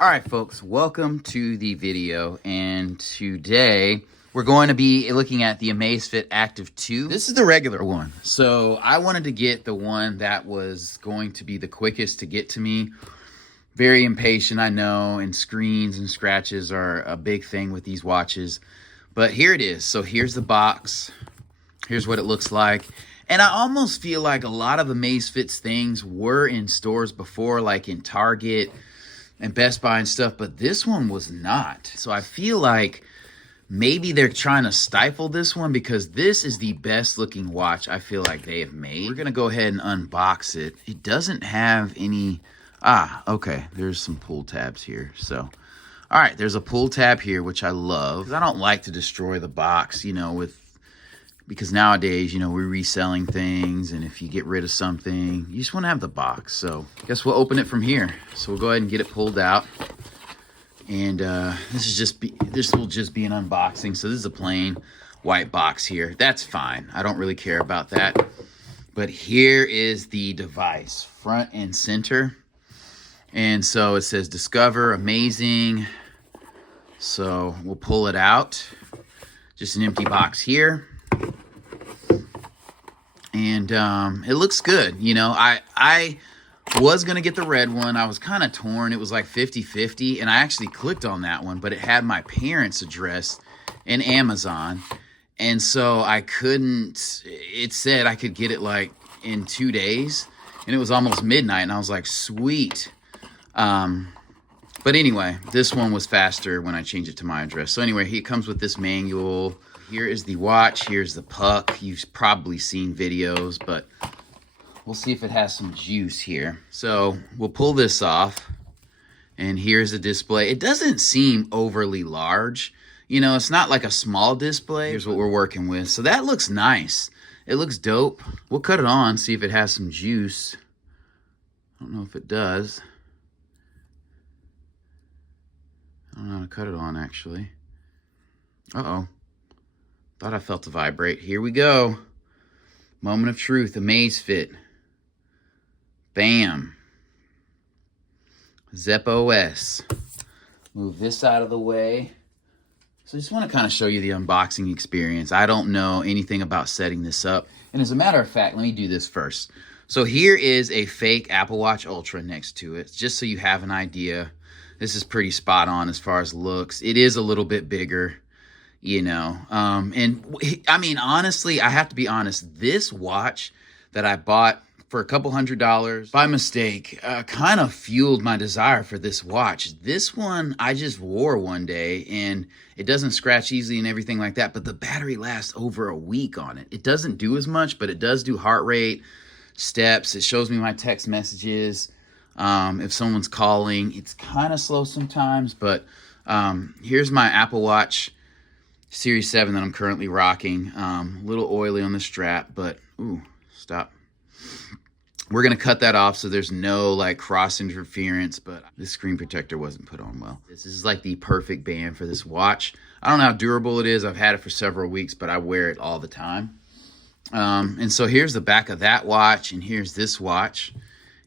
All right, folks, welcome to the video, and today we're going to be looking at the Amazfit Active 2. This is the regular one, so I wanted to get the one that was going to be the quickest to get to me. Very impatient, I know, and screens and scratches are a big thing with these watches, but here it is. So here's the box. Here's what it looks like. And I almost feel like a lot of Amazfit's things were in stores before, like in Target and Best Buy and stuff, but this one was not. So I feel like maybe they're trying to stifle this one because this is the best looking watch I feel like they have made. We're gonna go ahead and unbox it. It doesn't have any, okay, there's some pull tabs here. So, all right, there's a pull tab here, which I love. I don't like to destroy the box, you know, because nowadays, you know, we're reselling things, and if you get rid of something, you just want to have the box. So I guess we'll open it from here. So we'll go ahead and get it pulled out. And this will just be an unboxing. So this is a plain white box here. That's fine. I don't really care about that. But here is the device, front and center. And so it says Discover, amazing. So we'll pull it out. Just an empty box here. And it looks good. You know, I was going to get the red one. I was kind of torn. It was like 50-50. And I actually clicked on that one, but it had my parents' address in Amazon. And so I couldn't, it said I could get it like in 2 days. And it was almost midnight. And I was like, sweet. But anyway, this one was faster when I changed it to my address. So anyway, it comes with this manual. Here is the watch. Here's the puck. You've probably seen videos, but we'll see if it has some juice here. So we'll pull this off, and here's the display. It doesn't seem overly large. You know, it's not like a small display. Here's what we're working with. So that looks nice. It looks dope. We'll cut it on, see if it has some juice. I don't know if it does. I don't know how to cut it on, actually. Uh-oh. Thought I felt it vibrate. Here we go. Moment of truth. Amazfit. Bam. Zep OS. Move this out of the way. So I just want to kind of show you the unboxing experience. I don't know anything about setting this up. And as a matter of fact, let me do this first. So here is a fake Apple Watch Ultra next to it, just so you have an idea. This is pretty spot on as far as looks. It is a little bit bigger. You know, and I mean, honestly, I have to be honest, this watch that I bought for a couple $100 by mistake kind of fueled my desire for this watch. This one I just wore one day, and it doesn't scratch easily and everything like that, but the battery lasts over a week on it. It doesn't do as much, but it does do heart rate, steps. It shows me my text messages. If someone's calling, it's kind of slow sometimes, but here's my Apple Watch Series 7 that I'm currently rocking. A little oily on the strap, but ooh, stop. We're gonna cut that off so there's no like cross interference, but this screen protector wasn't put on well. This is like the perfect band for this watch. I don't know how durable it is. I've had it for several weeks, but I wear it all the time. And so here's the back of that watch, and here's this watch.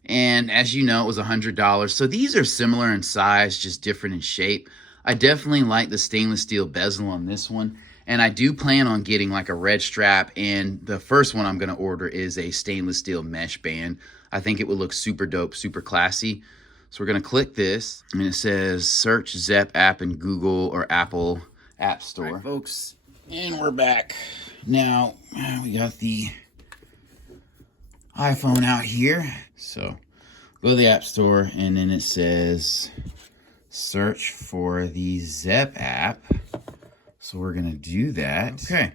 And as you know, it was $100. So these are similar in size, just different in shape. I definitely like the stainless steel bezel on this one. And I do plan on getting like a red strap. And the first one I'm going to order is a stainless steel mesh band. I think it would look super dope, super classy. So we're going to click this. And it says search Zep app in Google or Apple App Store. All right, folks. And we're back. Now, we got the iPhone out here. So go to the App Store, and then it says search for the Zep app. So we're going to do that. Okay.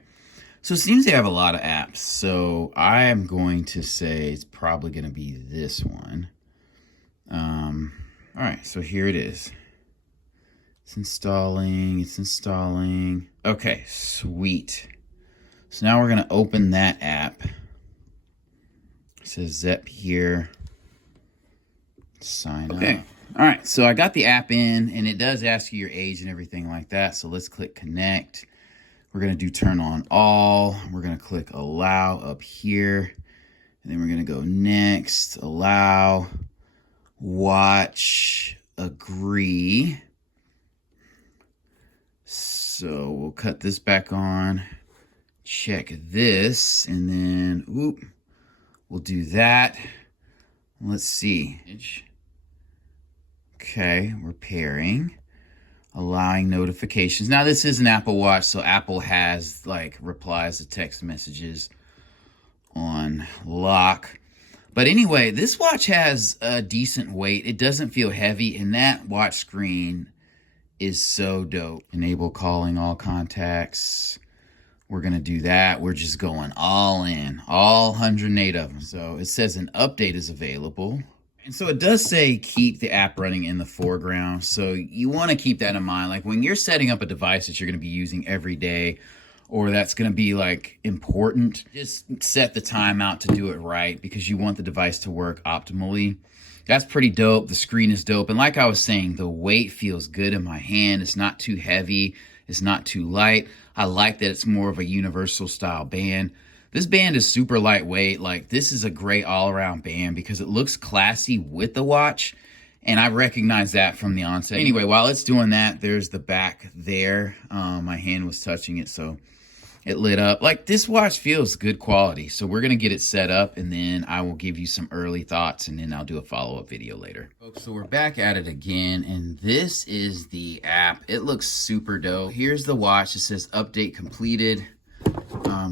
So it seems they have a lot of apps. So I am going to say it's probably going to be this one. All right. So here it is. It's installing. It's installing. Okay. Sweet. So now we're going to open that app. It says Zep here. Sign up. All right, so I got the app in, and it does ask you your age and everything like that. So let's click connect. We're going to do turn on all. We're going to click allow up here. And then we're going to go next, allow, watch, agree. So we'll cut this back on, check this, and then, whoop, we'll do that. Let's see. Okay, we're pairing, allowing notifications. Now this is an Apple Watch, so Apple has like replies to text messages on lock. But anyway, this watch has a decent weight. It doesn't feel heavy, and that watch screen is so dope. Enable calling all contacts. We're gonna do that. We're just going all in, all 108 of them. So it says an update is available. And so it does say keep the app running in the foreground. So you want to keep that in mind. Like when you're setting up a device that you're going to be using every day, or that's going to be like important, just set the timeout to do it right, because you want the device to work optimally. That's pretty dope. The screen is dope. And like I was saying, the weight feels good in my hand. It's not too heavy. It's not too light. I like that it's more of a universal style band. This band is super lightweight. Like, this is a great all-around band because it looks classy with the watch, and I recognize that from the onset. Anyway, while it's doing that, there's the back there. My hand was touching it, so it lit up. Like, this watch feels good quality, so we're gonna get it set up, and then I will give you some early thoughts, and then I'll do a follow-up video later. Folks, so we're back at it again, and this is the app. It looks super dope. Here's the watch. It says update completed.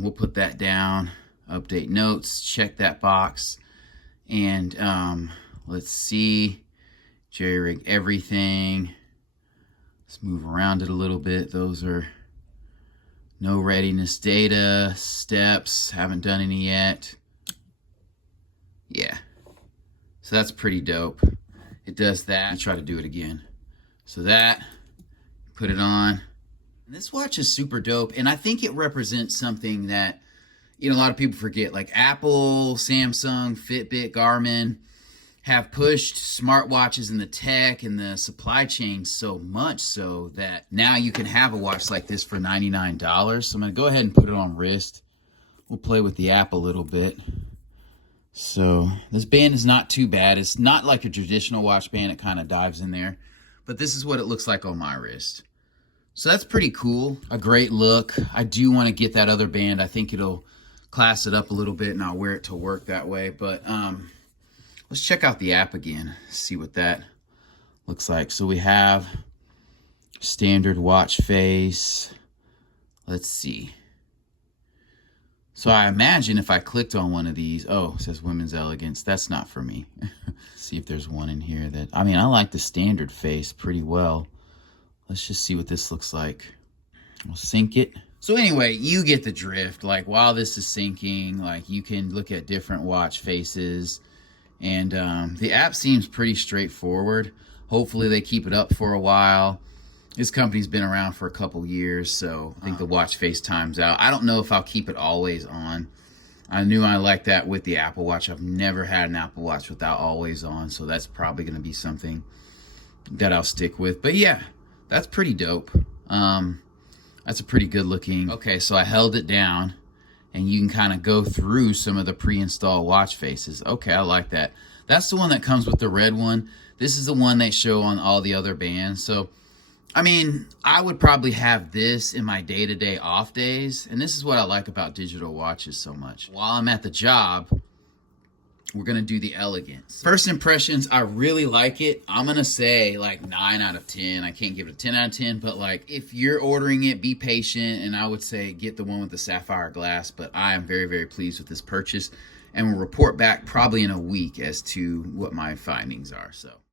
We'll put that down. Update notes, check that box, and let's see. Jerry rig everything. Let's move around it a little bit. Those are no readiness data, steps, haven't done any yet. Yeah, so that's pretty dope. It does that. I'll try to do it again. So that, put it on. This watch is super dope, and I think it represents something that, you know, a lot of people forget. Like Apple, Samsung, Fitbit, Garmin have pushed smartwatches and the tech and the supply chain so much so that now you can have a watch like this for $99. So I'm going to go ahead and put it on wrist. We'll play with the app a little bit. So this band is not too bad. It's not like a traditional watch band. It kind of dives in there. But this is what it looks like on my wrist. So that's pretty cool. A great look. I do want to get that other band. I think it'll class it up a little bit, and I'll wear it to work that way. But let's check out the app again, see what that looks like. So we have standard watch face. Let's see. So I imagine if I clicked on one of these, oh, it says women's elegance. That's not for me. See if there's one in here that, I mean, I like the standard face pretty well. Let's just see what this looks like. We'll sync it. So anyway, you get the drift. Like while this is syncing, like you can look at different watch faces, and the app seems pretty straightforward. Hopefully they keep it up for a while. This company's been around for a couple years, so I think the watch face times out. I don't know if I'll keep it always on. I knew I liked that with the Apple Watch. I've never had an Apple Watch without always on, so that's probably going to be something that I'll stick with. But yeah, that's pretty dope. That's a pretty good looking. Okay, so I held it down, and you can kind of go through some of the pre-installed watch faces. Okay, I like that. That's the one that comes with the red one. This is the one they show on all the other bands. So, I mean, I would probably have this in my day-to-day off days. And this is what I like about digital watches so much. While I'm at the job, we're going to do the elegance. First impressions, I really like it. I'm going to say like 9 out of 10. I can't give it a 10 out of 10, but like if you're ordering it, be patient. And I would say get the one with the sapphire glass, but I am very, very pleased with this purchase, and we'll report back probably in a week as to what my findings are. So.